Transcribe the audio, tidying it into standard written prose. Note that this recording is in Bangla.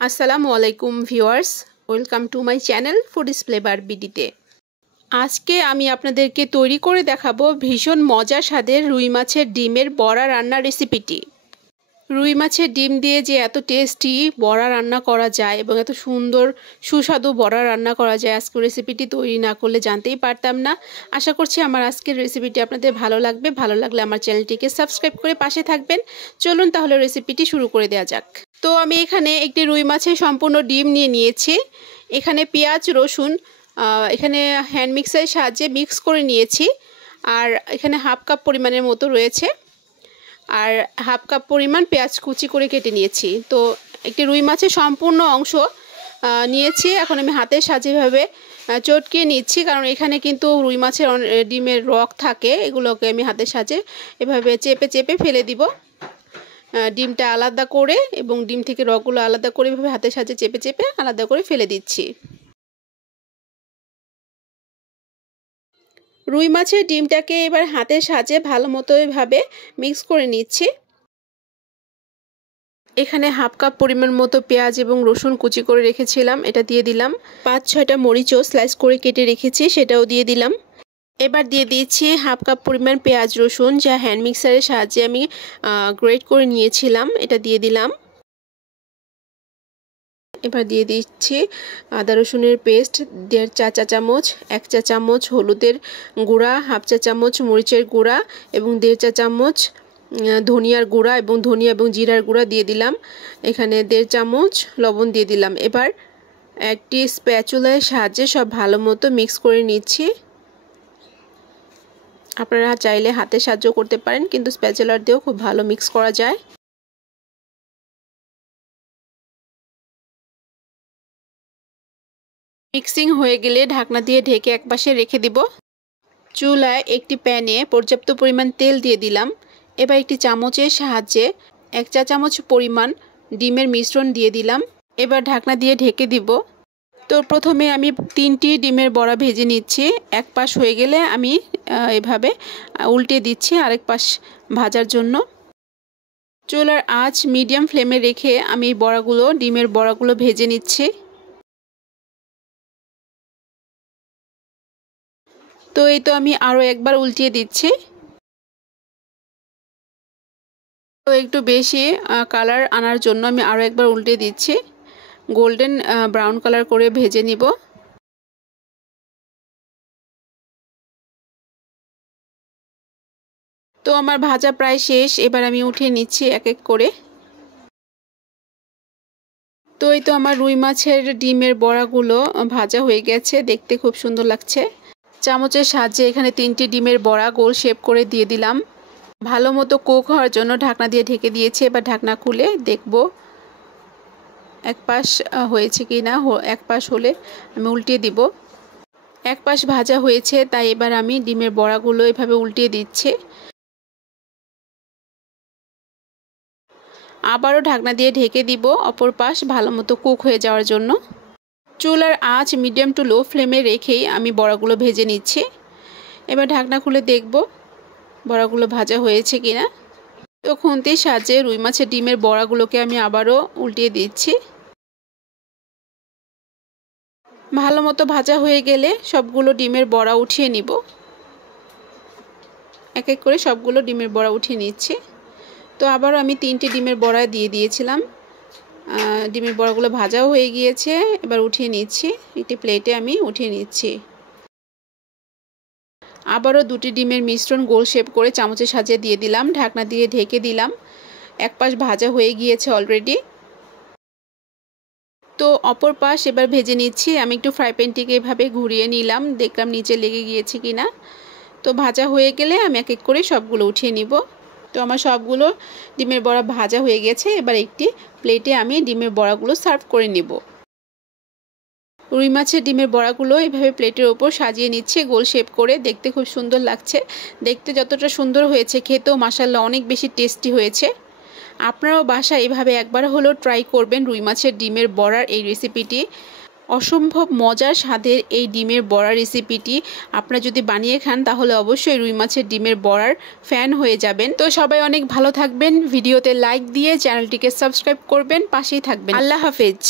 আসসালামু আলাইকুম viewers, welcome to my channel Foodies Flavour বিডিতে। আজকে আমি আপনাদেরকে তৈরি করে দেখাবো ভীষণ মজার স্বাদের রুই মাছের ডিমের বড়া রান্নার রেসিপিটি। রুই মাছের ডিম দিয়ে যে এত টেস্টি বড়া রান্না করা যায় এবং এত সুন্দর সুস্বাদু বড়া রান্না করা যায়, আজকের রেসিপিটি তৈরি না করলে জানতেই পারতাম না। আশা করছি আমার আজকের রেসিপিটি আপনাদের ভালো লাগবে। ভালো লাগলে আমার চ্যানেলটিকে সাবস্ক্রাইব করে পাশে থাকবেন। চলুন তাহলে রেসিপিটি শুরু করে দেওয়া যাক। তো আমি এখানে একটি রুই মাছের সম্পূর্ণ ডিম নিয়েছি। এখানে পেঁয়াজ রসুন এখানে হ্যান্ড মিক্সারের সাহায্যে মিক্স করে নিয়েছি। আর এখানে হাফ কাপ পরিমাণের মতো রয়েছে, আর হাফ কাপ পরিমাণ পেঁয়াজ কুচি করে কেটে নিয়েছি। তো একটি রুই মাছের সম্পূর্ণ অংশ নিয়েছি। এখন আমি হাতের সাহায্যে এভাবে চটকিয়ে নিচ্ছি, কারণ এখানে কিন্তু রুই মাছের ডিমের রক থাকে, এগুলোকে আমি হাতের সাহায্যে এভাবে চেপে চেপে ফেলে দিব। ডিমটা আলাদা করে এবং ডিম থেকে রকগুলো আলাদা করে এভাবে হাতের সাহায্যে চেপে চেপে আলাদা করে ফেলে দিচ্ছি। রুই মাছের ডিমটাকে এবার হাতের সাহায্যে ভালো মতো এভাবে মিক্স করে নিচ্ছি। এখানে হাফ কাপ পরিমাণ মতো পেঁয়াজ এবং রসুন কুচি করে রেখেছিলাম, এটা দিয়ে দিলাম। 5-6টা মরিচও স্লাইস করে কেটে রেখেছি, সেটাও দিয়ে দিলাম। এবার দিয়ে দিচ্ছি হাফ কাপ পরিমাণ পেঁয়াজ রসুন, যা হ্যান্ড মিক্সারের সাহায্যে আমি গ্রেট করে নিয়েছিলাম, এটা দিয়ে দিলাম। এবার দিয়ে দিচ্ছি আদা রসুনের পেস্ট 1.5 চা চামচ, 1 চা চামচ হলুদের গুঁড়া, হাফ চা চামচ মরিচের গুঁড়া এবং 1.5 চা চামচ ধনিয়ার গুঁড়া এবং ধনিয়া এবং জিরার গুঁড়া দিয়ে দিলাম। এখানে 1.5 চামচ লবণ দিয়ে দিলাম। এবার একটি স্প্যাচুলার সাহায্যে সব ভালো মতো মিক্স করে নিচ্ছি। আপনারা চাইলে হাতে সাহায্য করতে পারেন, কিন্তু স্প্যাচুলার দিয়েও খুব ভালো মিক্স করা যায়। মিক্সিং হয়ে গেলে ঢাকনা দিয়ে ঢেকে একপাশে রেখে দিব। চুলায় একটি প্যানে পর্যাপ্ত পরিমাণ তেল দিয়ে দিলাম। এবার একটি চামচের সাহায্যে 1 চা চামচ পরিমাণ ডিমের মিশ্রণ দিয়ে দিলাম। এবার ঢাকনা দিয়ে ঢেকে দিব। তো প্রথমে আমি 3টি ডিমের বড়া ভেজে নিচ্ছি। এক পাশ হয়ে গেলে আমি এভাবে উল্টে দিচ্ছি আরেক পাশ ভাজার জন্য। চুলার আঁচ মিডিয়াম ফ্লেমে রেখে আমি ডিমের বড়াগুলো ভেজে নিচ্ছি। তো এই তো আমি আরও একবার উল্টিয়ে দিচ্ছি। তো একটু বেশি কালার আনার জন্য আমি আরও একবার উল্টে দিচ্ছি, গোল্ডেন ব্রাউন কালার করে ভেজে নিব। তো আমার ভাজা প্রায় শেষ, এবার আমি উঠিয়ে নিচ্ছি এক এক করে। তো এই তো আমার রুই মাছের ডিমের বড়াগুলো ভাজা হয়ে গেছে, দেখতে খুব সুন্দর লাগছে। চামচের সাহায্যে এখানে 3টি ডিমের বড়া গোল শেপ করে দিয়ে দিলাম। ভালো মতো কুক হওয়ার জন্য ঢাকনা দিয়ে ঢেকে দিয়েছি। এবার ঢাকনা খুলে দেখব এক পাশ হয়েছে কি না। এক পাশ হলে আমি উল্টিয়ে দিব। এক পাশ ভাজা হয়েছে, তাই এবার আমি ডিমের বড়াগুলো এভাবে উল্টিয়ে দিচ্ছি। আবারও ঢাকনা দিয়ে ঢেকে দিব অপর পাশ ভালো মতো কুক হয়ে যাওয়ার জন্য। চুলার আঁচ মিডিয়াম টু লো ফ্লেমে রেখেই আমি বড়াগুলো ভেজে নিচ্ছি। এবার ঢাকনা খুলে দেখব বড়াগুলো ভাজা হয়েছে কিনা। তো খুন্তির সাহায্যে রুই মাছের ডিমের বড়াগুলোকে আমি আবারও উল্টিয়ে দিচ্ছি। ভালো মতো ভাজা হয়ে গেলে সবগুলো ডিমের বড়া উঠিয়ে নিব। এক এক করে সবগুলো ডিমের বড়া উঠিয়ে নিচ্ছি। তো আবারও আমি 3টি ডিমের বড়া দিয়ে দিয়েছিলাম। ডিমের বড়াগুলো ভাজাও হয়ে গিয়েছে, এবার উঠিয়ে নিচ্ছি। একটি প্লেটে আমি উঠিয়ে নিচ্ছি। আবারও 2টি ডিমের মিশ্রণ গোল শেপ করে চামচের সাহায্যে দিয়ে দিলাম। ঢাকনা দিয়ে ঢেকে দিলাম। এক পাশ ভাজা হয়ে গিয়েছে অলরেডি। তো অপর পাশ এবার ভেজে নিচ্ছি। আমি একটু ফ্রাই প্যানটিকে এভাবে ঘুরিয়ে নিলাম, দেখলাম নিচে লেগে গিয়েছে কিনা। তো ভাজা হয়ে গেলে আমি এক এক করে সবগুলো উঠিয়ে নিব। তো আমার সবগুলো ডিমের বড়া ভাজা হয়ে গেছে। এবার একটি প্লেটে আমি ডিমের বড়াগুলো সার্ভ করে নিব। রুই মাছের ডিমের বড়াগুলো এভাবে প্লেটের ওপর সাজিয়ে নিচ্ছে গোল শেপ করে, দেখতে খুব সুন্দর লাগছে। দেখতে যতটা সুন্দর হয়েছে, খেতেও মাশাআল্লাহ অনেক বেশি টেস্টি হয়েছে। আপনারাও বাসায় এভাবে একবার হলেও ট্রাই করবেন রুই মাছের ডিমের বড়ার এই রেসিপিটি। অসম্ভব মজার স্বাদের এই ডিমের বড়া রেসিপিটি আপনারা যদি বানিয়ে খান তাহলে অবশ্যই রুই মাছের ডিমের বড়ার ফ্যান হয়ে যাবেন। তো সবাই অনেক ভালো থাকবেন, ভিডিওতে লাইক দিয়ে চ্যানেলটিকে সাবস্ক্রাইব করবেন, পাশেই থাকবেন। আল্লাহ হাফেজ।